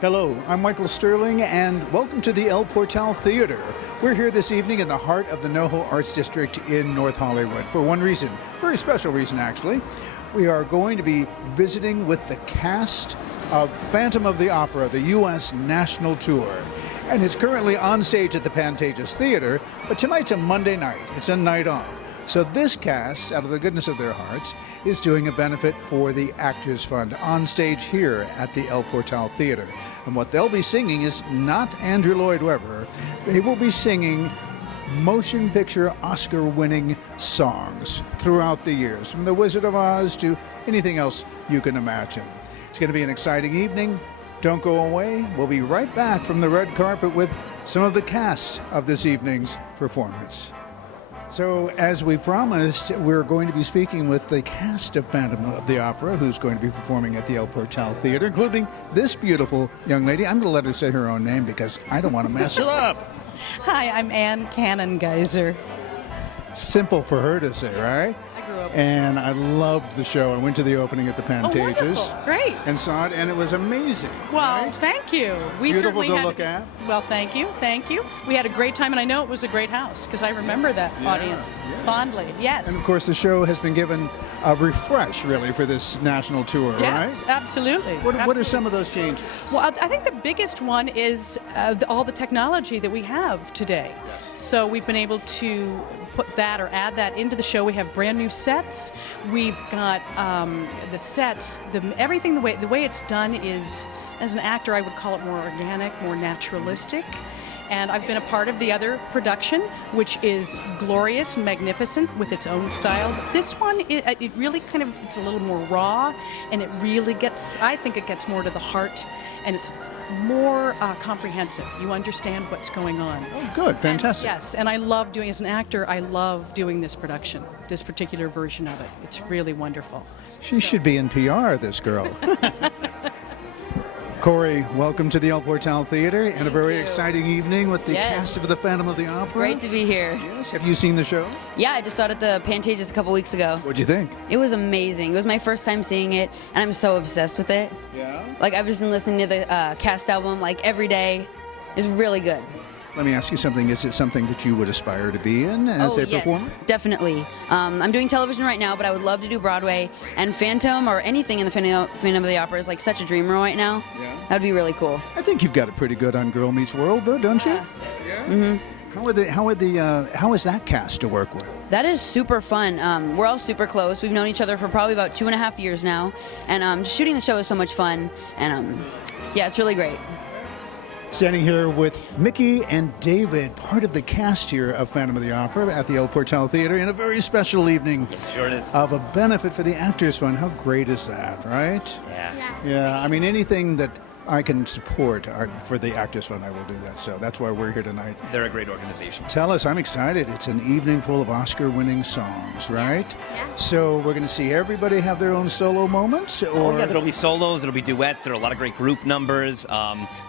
Hello, I'm Michael Sterling, and welcome to the El Portal Theater. We're here this evening in the heart of the NoHo Arts District in North Hollywood for one reason, very special reason actually. We are going to be visiting with the cast of Phantom of the Opera, the U.S. National Tour. And it's currently on stage at the Pantages Theater, but tonight's a Monday night. It's a night off. So this cast, out of the goodness of their hearts, is doing a benefit for the Actors Fund on stage here at the El Portal Theater. And what they'll be singing is not Andrew Lloyd Webber. They will be singing motion picture Oscar-winning songs throughout the years, from The Wizard of Oz to anything else you can imagine. It's going to be an exciting evening. Don't go away. We'll be right back from the red carpet with some of the cast of this evening's performance. So, as we promised, we're going to be speaking with the cast of Phantom of the Opera, who's going to be performing at the El Portal Theater, including this beautiful young lady. I'm going to let her say her own name because I don't want to mess it up. Hi, I'm Ann Cannon-Geyser. Simple for her to say, right? I grew up. And I loved the show. I went to the opening at the Pantages. Oh, wonderful. Great. And saw it, and it was amazing. Well, right? thank you. We Beautiful certainly to had, look at. Well, thank you. We had a great time, and I know it was a great house because I remember that audience fondly. Yes. And of course, the show has been given a refresh, really, for this national tour, yes, right? absolutely. What are some of those changes? Well, I think the biggest one is all the technology that we have today. So we've been able to put that or add that into the show. We have brand new sets. We've got the sets, everything the way it's done is, as an actor, I would call it more organic, more naturalistic. And I've been a part of the other production, which is glorious and magnificent with its own style. But this one, it really it's a little more raw, and it really I think it gets more to the heart, and it's more comprehensive. You understand what's going on. Oh, good. Fantastic. Yes, and I love doing, as an actor, I love doing this production, this particular version of it. It's really wonderful. She should be in PR, this girl. Corey, welcome to the El Portal Theater and a very exciting evening with the cast of the Phantom of the Opera. It's great to be here. Yes. Have you seen the show? Yeah, I just saw it at the Pantages a couple weeks ago. What'd you think? It was amazing. It was my first time seeing it, and I'm so obsessed with it. Yeah? Like, I've just been listening to the cast album, like, every day. It's really good. Let me ask you something. Is it something that you would aspire to be in as a performer? Definitely. I'm doing television right now, but I would love to do Broadway. And Phantom or anything in the Phantom of the Opera is like such a dream right now. Yeah. That'd be really cool. I think you've got it pretty good on Girl Meets World, though, don't you? Yeah. Mm-hmm. How is that cast to work with? That is super fun. We're all super close. We've known each other for probably about 2.5 years now. And just shooting the show is so much fun. And yeah, it's really great. Standing here with Mickey and David, part of the cast here of Phantom of the Opera at the El Portal Theater in a very special evening of a benefit for the Actors Fund. How great is that, right? Yeah, I mean, anything that I can support for the Actors Fund, I will do that. So that's why we're here tonight. They're a great organization. Tell us, I'm excited. It's an evening full of Oscar-winning songs, right? Yeah. So we're going to see everybody have their own solo moments? Or... Oh, yeah, there'll be solos, there'll be duets, there are a lot of great group numbers.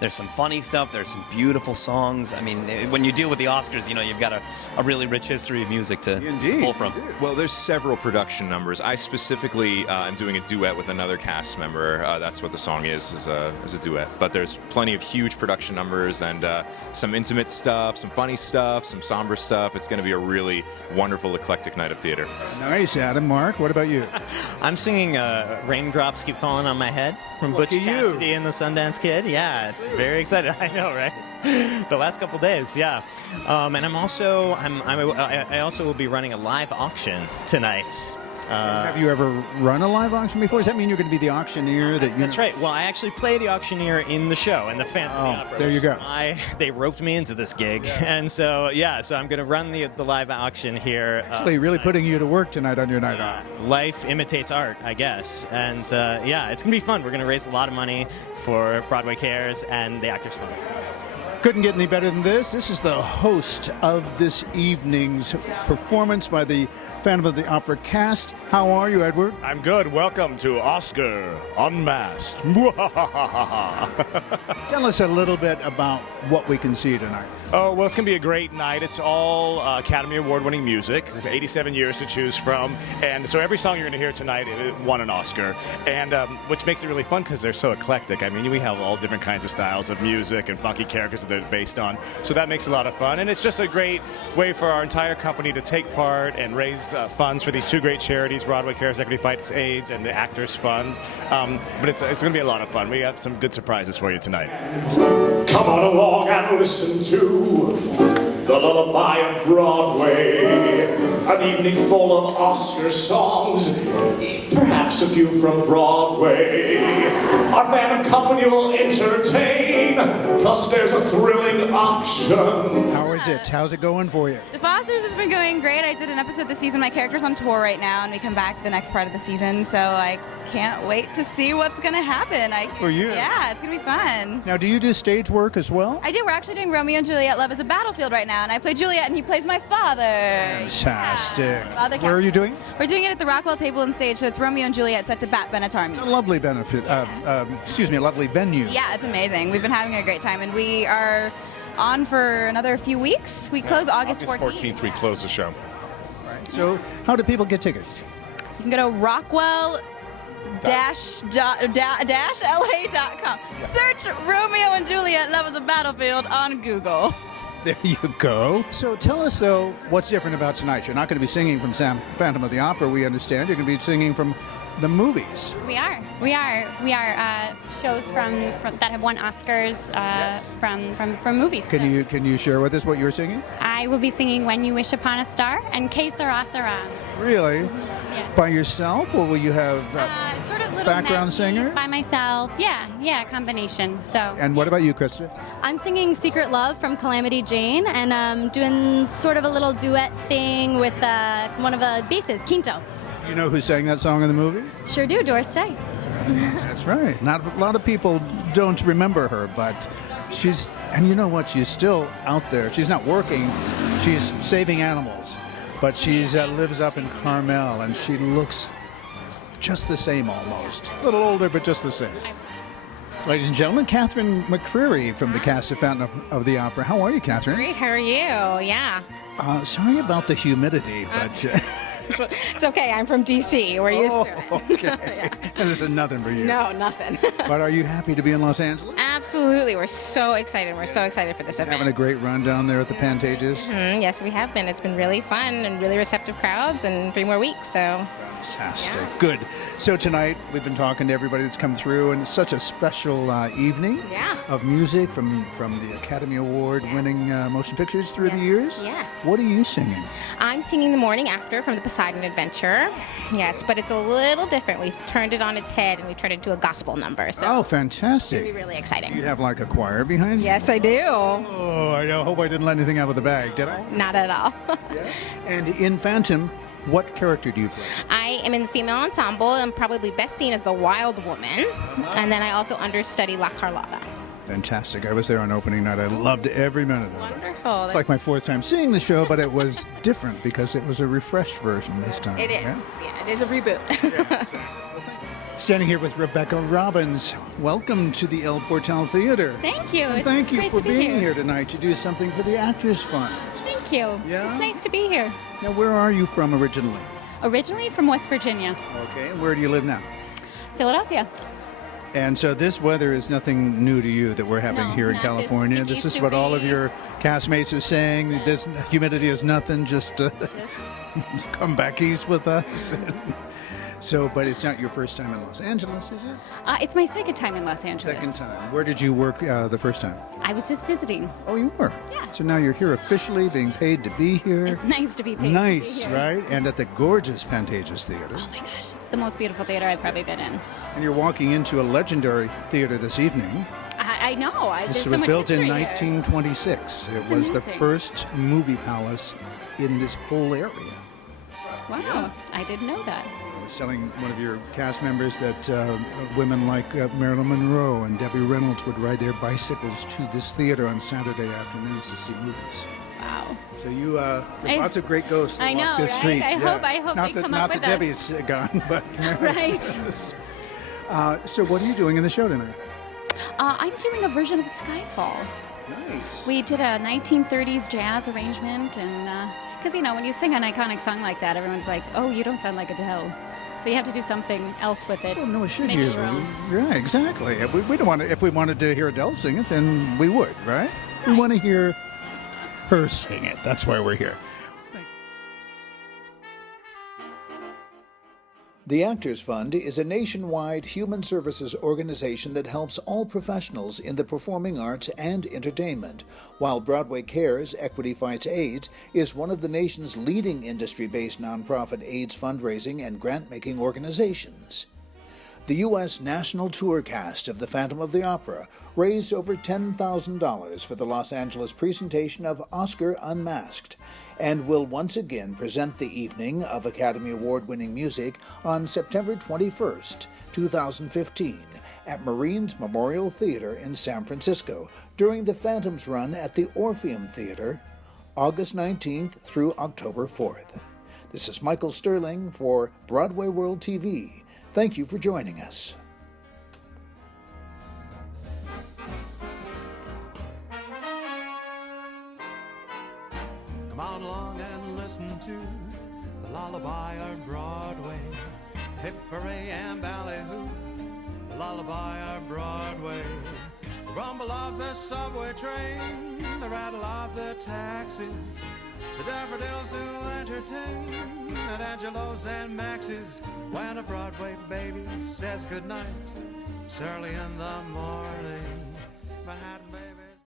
There's some funny stuff, there's some beautiful songs. I mean, when you deal with the Oscars, you know, you've got a really rich history of music to pull from. Well, there's several production numbers. I specifically am doing a duet with another cast member. That's what the song is a duet. But there's plenty of huge production numbers and some intimate stuff, some funny stuff, some somber stuff. It's going to be a really wonderful, eclectic night of theater. Nice, Adam. Mark, what about you? I'm singing Raindrops Keep Falling on My Head from Butch Cassidy and the Sundance Kid. Yeah, it's very exciting. I know, right? The last couple days, yeah. And I also will be running a live auction tonight. Have you ever run a live auction before? Does that mean you're going to be the auctioneer? That's right. Well, I actually play the auctioneer in the show, in the Phantom of the Opera. There you go. They roped me into this gig, and so I'm going to run the live auction here. Actually, really putting you to work tonight on your night off. Life imitates art, I guess, and it's going to be fun. We're going to raise a lot of money for Broadway Cares and the Actors Fund. Couldn't get any better than this. This is the host of this evening's performance by the Phantom of the Opera cast. How are you, Edward? I'm good. Welcome to Oscar Unmasked. Tell us a little bit about what we can see tonight. Oh, well, it's going to be a great night. It's all Academy Award-winning music. There's 87 years to choose from. And so every song you're going to hear tonight won an Oscar. And which makes it really fun because they're so eclectic. I mean, we have all different kinds of styles of music and funky characters that they're based on. So that makes it a lot of fun. And it's just a great way for our entire company to take part and raise funds for these two great charities, Broadway Cares Equity Fights AIDS and the Actors Fund. But it's going to be a lot of fun. We have some good surprises for you tonight. Come on along and listen to the lullaby of Broadway, an evening full of Oscar songs, perhaps a few from Broadway. Our Phantom Company will entertain, plus there's a thrilling auction. How is it? How's it going for you? The Fosters has been going great. I did an episode this season. My character's on tour right now, and we come back the next part of the season, so I can't wait to see what's going to happen. For you? Yeah, it's going to be fun. Now, do you do stage work as well? I do. We're actually doing Romeo and Juliet Love is a Battlefield right now, and I play Juliet, and he plays my father. Fantastic. Yeah. Father Where are you doing? We're doing it at the Rockwell Table and Stage, so it's Romeo and Juliet set to Bat Benatar It's a music. lovely benefit. A lovely venue. Yeah, it's amazing. We've been having a great time, and we are on for another few weeks. We close August 14th. We close the show. So, how do people get tickets? You can go to Rockwell-LA.com. Search Romeo and Juliet Love is a Battlefield on Google. There you go. So tell us, though, what's different about tonight. You're not going to be singing from Phantom of the Opera, we understand. You're going to be singing from the movies. We are shows from that have won Oscars from movies. Can you share with us what you're singing? I will be singing "When You Wish Upon a Star" and "Que Sera Sera." Really? Yeah. By yourself, or will you have Sort of little background medleys singer? by myself. Yeah, combination. So And what about you, Krista? I'm singing Secret Love from Calamity Jane, and I'm doing sort of a little duet thing with one of the basses, Quinto. You know who sang that song in the movie? Sure do, Doris Day. That's right. Not a lot of people don't remember her, but and you know what? She's still out there. She's not working. She's saving animals, but she's lives up in Carmel, and she looks just the same almost. A little older, but just the same. Ladies and gentlemen, Catherine McCreary from the cast of Phantom of the Opera. How are you, Catherine? Great, how are you? Yeah. Sorry about the humidity, but... It's okay, I'm from D.C. We're used to it. Okay. Yeah. And this is nothing for you. No, nothing. But are you happy to be in Los Angeles? Absolutely, we're so excited. We're so excited for this event. Having a great run down there at the Pantages? Yes, we have been. It's been really fun and really receptive crowds, and 3 more weeks, so... Fantastic. Yeah. Good. So tonight we've been talking to everybody that's come through, and it's such a special evening of music from the Academy Award winning motion pictures through the years. Yes. What are you singing? I'm singing The Morning After from the Poseidon Adventure. Yes, but it's a little different. We've turned it on its head, and we've turned it into a gospel number. So Oh, it's fantastic. going to be really exciting. You have like a choir behind you? Yes, I do. Oh, I hope I didn't let anything out of the bag, did I? Not at all. And in Phantom, what character do you play? I am in the female ensemble. I'm probably best seen as the Wild Woman. And then I also understudy La Carlotta. Fantastic. I was there on opening night. I loved every minute of it. Wonderful. It's like my 4th time seeing the show, but it was different because it was a refreshed version this time. It is. Yeah, it is a reboot. Standing here with Rebecca Robbins. Welcome to the El Portal Theater. Thank you. And It's thank you great for to be being here tonight to do something for the Actors Fund. Thank you. Yeah? It's nice to be here. Now, where are you from originally? Originally from West Virginia, Okay, and where do you live now? Philadelphia. And so this weather is nothing new to you that we're having No, here in not California. this This is sticky, what all of soupy. your castmates are saying. This humidity is nothing. Just come back east with us. So, but it's not your first time in Los Angeles, is it? It's my second time in Los Angeles. Second time. Where did you work the first time? I was just visiting. Oh, you were? Yeah. So now you're here officially, being paid to be here. It's nice to be paid Nice, to be here. right? And at the gorgeous Pantages Theater. Oh my gosh, it's the most beautiful theater I've probably been in. And you're walking into a legendary theater this evening. I know. There's This so was much built in history here. 1926. It That's was the amazing. first movie palace in this whole area. Wow, I didn't know that. I was telling one of your cast members that women like Marilyn Monroe and Debbie Reynolds would ride their bicycles to this theater on Saturday afternoons to see movies. Wow. So you, there's lots of great ghosts I that walk know, this right? street. I hope not they that, come not up with that us. Debbie's gone, but Right. So what are you doing in the show tonight? I'm doing a version of Skyfall. Nice. We did a 1930s jazz arrangement, and because when you sing an iconic song like that, everyone's like, "Oh, you don't sound like Adele," so you have to do something else with it. Well, no, should make you? it your own. Yeah, exactly. We don't want to. If we wanted to hear Adele sing it, then we would, right? We want to hear her sing it. That's why we're here. The Actors Fund is a nationwide human services organization that helps all professionals in the performing arts and entertainment, while Broadway Cares, Equity Fights AIDS, is one of the nation's leading industry-based nonprofit AIDS fundraising and grant-making organizations. The U.S. national tour cast of The Phantom of the Opera raised over $10,000 for the Los Angeles presentation of Oscar Unmasked, and will once again present the evening of Academy Award-winning music on September 21st, 2015, at Marines Memorial Theater in San Francisco during the Phantom's run at the Orpheum Theater, August 19th through October 4th. This is Michael Sterling for BroadwayWorld TV. Thank you for joining us. Come on along and listen to the lullaby of Broadway. Hip hooray and ballyhoo, the lullaby of Broadway. The rumble of the subway train, the rattle of the taxis, the daffodils who entertain at Angelo's and Max's. When a Broadway baby says goodnight, it's early in the morning. Manhattan